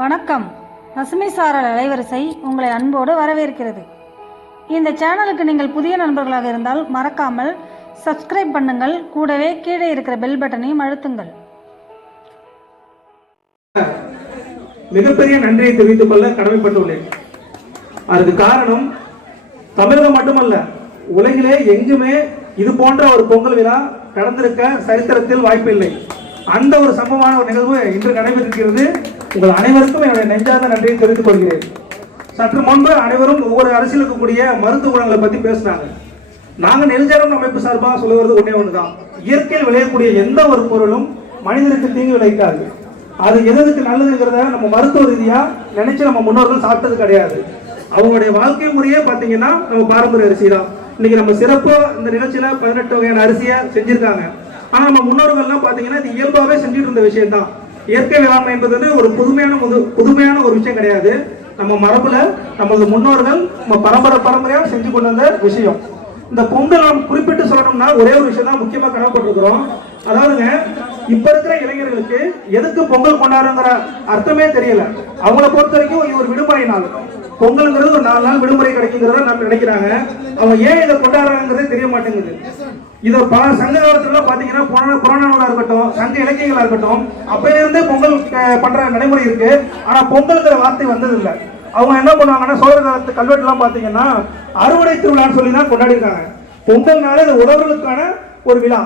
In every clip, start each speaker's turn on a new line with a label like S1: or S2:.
S1: வணக்கம். பசுமை சாரல் அலைவரிசை உங்களை அன்போடு வரவேற்கிறது. இந்த சேனலுக்கு நீங்கள் புதிய நண்பர்களாக இருந்தால் மறக்காமல் சப்ஸ்கிரைப் பண்ணுங்கள். கூடவே கீழே இருக்கிற பெல் பட்டனையும் அழுத்துங்கள்.
S2: மிகப்பெரிய நன்றியை தெரிவித்துக் கொள்ள கடமைப்பட்டுள்ளேன். அதுக்கு காரணம் தமிழகம் மட்டுமல்ல உலகிலே எங்குமே இது போன்ற ஒரு பொங்கல் விழா நடந்திருக்க சரித்திரத்தில் வாய்ப்பில்லை. அந்த ஒரு சம்பவமான ஒரு நிகழ்வு இன்று நடைபெற்றிருக்கிறது. உங்கள் அனைவருக்கும் என்னுடைய நெஞ்சார்ந்த நன்றியை தெரிவித்துக் கொள்கிறேன். சற்று முன்பு அனைவரும் ஒவ்வொரு அரசியலுக்கு கூடிய மருத்துவ குணங்களை பத்தி பேசினாங்க. நாங்கள் நெல்ஜாரம் அமைப்பு சார்பாக சொல்லுவது ஒன்றே ஒன்று தான் இயற்கையில் விளையக்கூடிய எந்த ஒரு பொருளும் மனிதனுக்கு தீங்கு விளைவிக்காது. அது எதற்கு நல்லதுங்கிறத நம்ம மருத்துவ ரீதியாக நினைச்சு நம்ம முன்னோர்கள் சாப்பிட்டது கிடையாது. அவங்களுடைய வாழ்க்கை முறையே பார்த்தீங்கன்னா நம்ம பாரம்பரிய அரிசி தான். இன்னைக்கு நம்ம சிறப்பாக இந்த நிகழ்ச்சியில் பதினெட்டு வகையான அரிசியை செஞ்சுருக்காங்க. ஆனால் நம்ம முன்னோர்கள்லாம் பார்த்தீங்கன்னா இது இயல்பாகவே செஞ்சுட்டு இருந்த விஷயம் தான் இயற்கை வேளாண்மை என்பது வந்து ஒரு புதுமையான புதுமையான ஒரு விஷயம் கிடையாது. நம்ம மரபுல நமது முன்னோர்கள் நம்ம பரம்பரை பரம்பரையாக செஞ்சு கொண்டு வந்த விஷயம். இந்த பொங்கல் நாம் குறிப்பிட்டு சொல்லணும்னா ஒரே ஒரு விஷயம் தான் முக்கியமா கடமைப்பட்டிருக்கிறோம் அதாவதுங்க இப்ப இருக்கிற இளைஞர்களுக்கு எதுக்கு பொங்கல் கொண்டாடுங்கிற அர்த்தமே தெரியல. அவங்கள பொறுத்த வரைக்கும் ஒரு விடுமுறை நாள். பொங்கல்ங்கிறது ஒரு நாலு நாள் விடுமுறை கிடைக்குங்கிறத நம்ம நினைக்கிறாங்க. அவங்க ஏன் இதை கொண்டாடுறாங்கிறதே தெரிய மாட்டேங்குது. இதை பல சங்க காலத்துல பாத்தீங்கன்னா புராண புராணங்களா இருக்கட்டும் சங்க இலக்கியங்களா இருக்கட்டும் அப்பையில இருந்தே பொங்கல் பண்ற நடைமுறை இருக்கு. ஆனா பொங்கல்ங்கிற வார்த்தை வந்தது இல்ல அவங்க என்ன பண்ணுவாங்கன்னா சோழ காலத்து கல்வெட்டுலாம் பாத்தீங்கன்னா அறுவடை திருவிழான்னு சொல்லி தான் கொண்டாடி இருக்காங்க பொங்கல்னாலே அது உழவர்களுக்கான ஒரு விழா.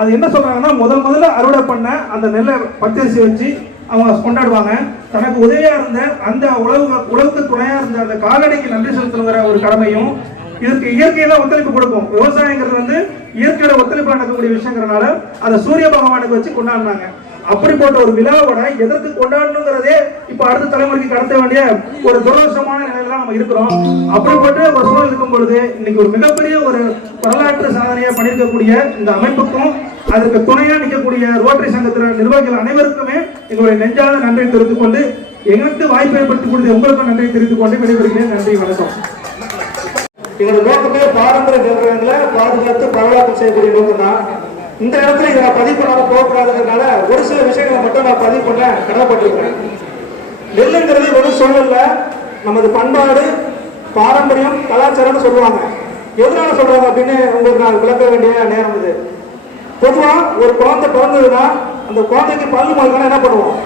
S2: அது என்ன சொல்றாங்கன்னா முதல் முதல்ல அறுவடை பண்ண அந்த நெல்லை பச்சரிசி வச்சு அவங்க கொண்டாடுவாங்க. தனக்கு உதவியா இருந்த அந்த உழவு உழவுக்கு துணையா இருந்த அந்த கால்நடைக்கு நன்றி செலுத்தணுங்கிற ஒரு கடமையும் இதற்கு இயற்கையில ஒத்துழைப்பு கொடுக்கும். விவசாயங்கிறது வந்து இயற்கையோட ஒத்துழைப்பு நடக்கக்கூடிய விஷயங்கிறனால அதை சூரிய பகவானுக்கு வச்சு கொண்டாடினாங்க. அப்படிப்பட்ட ஒரு விழாவோட எதற்கு கொண்டாடணுங்கிறதே இப்ப அடுத்த தலைமுறைக்கு கடத்த வேண்டிய ஒரு துரவசமான நிலையில தான் நம்ம இருக்கிறோம். அப்படிப்பட்ட ஒரு சூழல் இருக்கும் பொழுது இன்னைக்கு ஒரு மிகப்பெரிய ஒரு வரலாற்று சாதனையை பண்ணியிருக்கக்கூடிய இந்த அமைப்புக்கும் அதற்கு துணையா நிற்கக்கூடிய ரோட்டரி சங்கத்தின நிர்வாகிகள் அனைவருக்குமே எங்களுடைய நெஞ்சாத நன்றியை தெரிவித்துக் கொண்டு எங்களுக்கு வாய்ப்பு ஏற்படுத்தி கொடுத்த உங்களுக்கும் நன்றியை தெரிவித்துக் கொண்டு விடைபெறுகிறேன். நன்றி வணக்கம். எங்களோட நோக்கமே பாரம்பரிய நிறுவனங்களை பாதுகாத்து பரவலாக்கம் செய்யக்கூடிய நோக்கம் தான் இந்த இடத்துல இதை நான் பதிவு பண்ணாம போகக்கூடாதுங்கிறதுனால ஒரு சில விஷயங்களை மட்டும் நான் பதிவு பண்ண கடமைப்பட்டிருக்கிறேன். நெல்லுங்கிறது ஒரு சூழல்ல நமது பண்பாடு பாரம்பரியம் கலாச்சாரம்னு சொல்லுவாங்க. எதனால சொல்றாங்க அப்படின்னு உங்களுக்கு நான் விளக்க வேண்டிய நேரம் இது. பொதுவா ஒரு குழந்தை பிறந்ததுன்னா அந்த குழந்தைக்கு பல்லு முளைக்கணும் என்ன பண்ணுவோம்?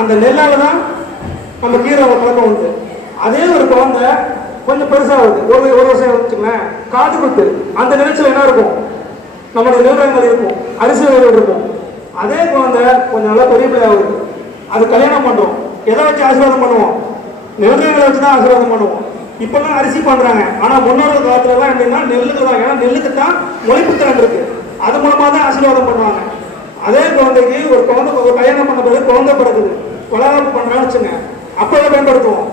S2: அந்த நெல்லால தான் நம்ம கீரை பழக்கம் உண்டு அதே ஒரு குழந்தை கொஞ்சம் பெருசாகுது. ஒரு ஒரு வருஷம் வச்சுக்கோங்களேன். காது குத்து. அந்த நிகழ்ச்சியில் என்ன இருக்கும்? நம்மளுடைய நிறுவனங்கள் இருக்கும். அரிசி வகைகள் இருக்கும். அதே குழந்தை கொஞ்சம் நல்லா பெரிய பிள்ளை ஆகுது. அது கல்யாணம் பண்ணுறோம் எதை வச்சு ஆசீர்வாதம் பண்ணுவோம்? நிறுவனங்களை வச்சு தான் ஆசீர்வாதம் பண்ணுவோம். இப்பெல்லாம் அரிசி பண்ணுறாங்க ஆனால் முன்னோர்கள் காலத்தில் எல்லாம் என்னன்னா நெல்லுக்கு தான் ஏன்னா நெல்லுக்கு தான் முளைப்புத்திறன் இருக்குது அது மூலமாக தான் ஆசீர்வாதம் பண்ணுவாங்க. அதே குழந்தைக்கு ஒரு குழந்தை ஒரு கல்யாணம் பண்ண பிறகு குழந்தை பிறகுது வளகாப்பு பண்ணுறான்னு வச்சுங்க. அப்போ தான் பயன்படுத்துவோம்.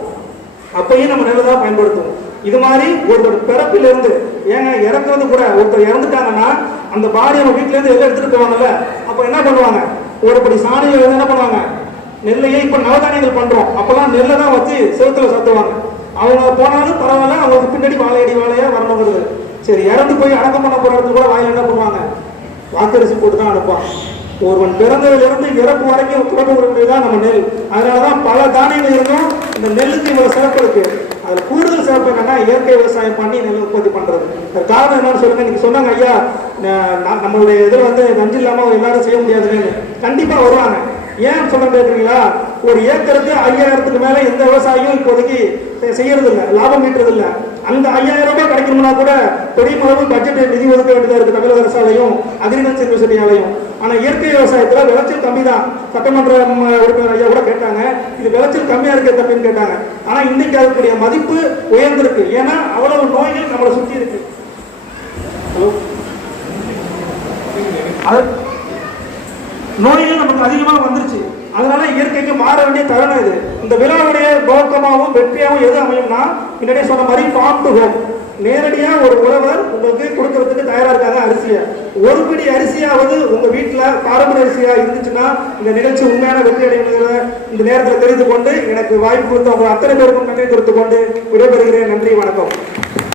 S2: அப்பயும் நம்ம நெல்லை தான் பயன்படுத்துவோம். இது மாதிரி ஒருத்தர் பிறப்பிலிருந்து ஏங்க இறக்குறது கூட ஒருத்தர் இறந்துட்டாங்கன்னா அந்த பாடி நம்ம வீட்டிலேருந்து எல்லாம் எடுத்துகிட்டு போவாங்கல்ல? அப்போ என்ன பண்ணுவாங்க? ஒரு படி சாணியை வந்து என்ன பண்ணுவாங்க? நெல்லையே இப்போ நவதானியங்கள் பண்ணுறோம் அப்போல்லாம் நெல்லை தான் வச்சு செலுத்தில் சத்துவாங்க. அவங்க போனாலும் பரவாயில்ல அவங்களுக்கு பின்னாடி வாழையடி வாழையாக வரணுங்கிறது. சரி இறந்து போய் அடக்கம் பண்ண போற கூட வாயில் என்ன பண்ணுவாங்க? வாக்கரிசி போட்டு தான் அனுப்பான் ஒருவன் பிறந்ததிலிருந்து இறப்பு வரைக்கும் துறப்பு தான் நம்ம நெல். அதனாலதான் பல தானியங்கள் இருந்தும் இந்த நெல்லுக்கு இவ்வளவு சிறப்பு இருக்கு. அதுல கூடுதல் சிறப்பு என்னன்னா இயற்கை விவசாயம் பண்ணி நெல் உற்பத்தி பண்றது. அதுக்கு காரணம் என்னன்னு சொல்லுங்க. நீங்க சொன்னாங்க ஐயா நம்மளுடைய இதில் வந்து நன்றி இல்லாம எல்லாரும் செய்ய முடியாதுன்னு. கண்டிப்பா வருவாங்க. ஏன் சொல்ல கேட்குறீங்களா ஒரு ஏக்கருக்கு ஐயாயிரத்துக்கு மேல எந்த விவசாயியும் இப்போதைக்கு செய்யறது இல்லை லாபம் ஈட்டுறது இல்லை அந்த ஐயாயிரம் ரூபாய் கிடைக்கணும்னா கூட பெரிய அளவு பட்ஜெட் நிதி ஒதுக்க வேண்டியதா இருக்கு தமிழக அரசாலையும் அக்ரிகல்ச்சர் யூனிவர்சிட்டியாலையும் ஆனா இயற்கை விவசாயத்துல விளைச்சல் கம்மி தான் சட்டமன்ற உறுப்பினர் ஐயா கூட கேட்டாங்க இது விளைச்சல் கம்மியா இருக்க தப்பின்னு கேட்டாங்க. ஆனா இன்னைக்கு அதுக்குரிய மதிப்பு உயர்ந்திருக்கு. ஏன்னா அவ்வளவு நோய்கள் நம்மளை சுத்தி இருக்கு. ஹலோ? அது- நோய்கள் நமக்கு அதிகமாக வந்துருச்சு. அதனால இயற்கைக்கு மாற வேண்டிய தருணம் இது. இந்த விழாவுடைய நோக்கமாகவும் வெற்றியாகவும் எது அமையும்னா முன்னாடியே சொன்ன மாதிரி ஃபார்ம் டு ஹோம் நேரடியாக ஒரு உழவர் உங்களுக்கு கொடுக்கறதுக்கு தயாராக இருக்காங்க அரிசியை. ஒரு பிடி அரிசியாவது உங்கள் வீட்டில் பாரம்பரிய அரிசியாக இருந்துச்சுன்னா இந்த நிகழ்ச்சி உண்மையான வெற்றி அடைவதில் இந்த நேரத்தில் தெரிந்து கொண்டு எனக்கு வாய்ப்பு கொடுத்த உங்கள் அத்தனை பேருக்கும் நன்றி தெரிவித்துக் கொண்டு விடைபெறுகிறேன். நன்றி வணக்கம்.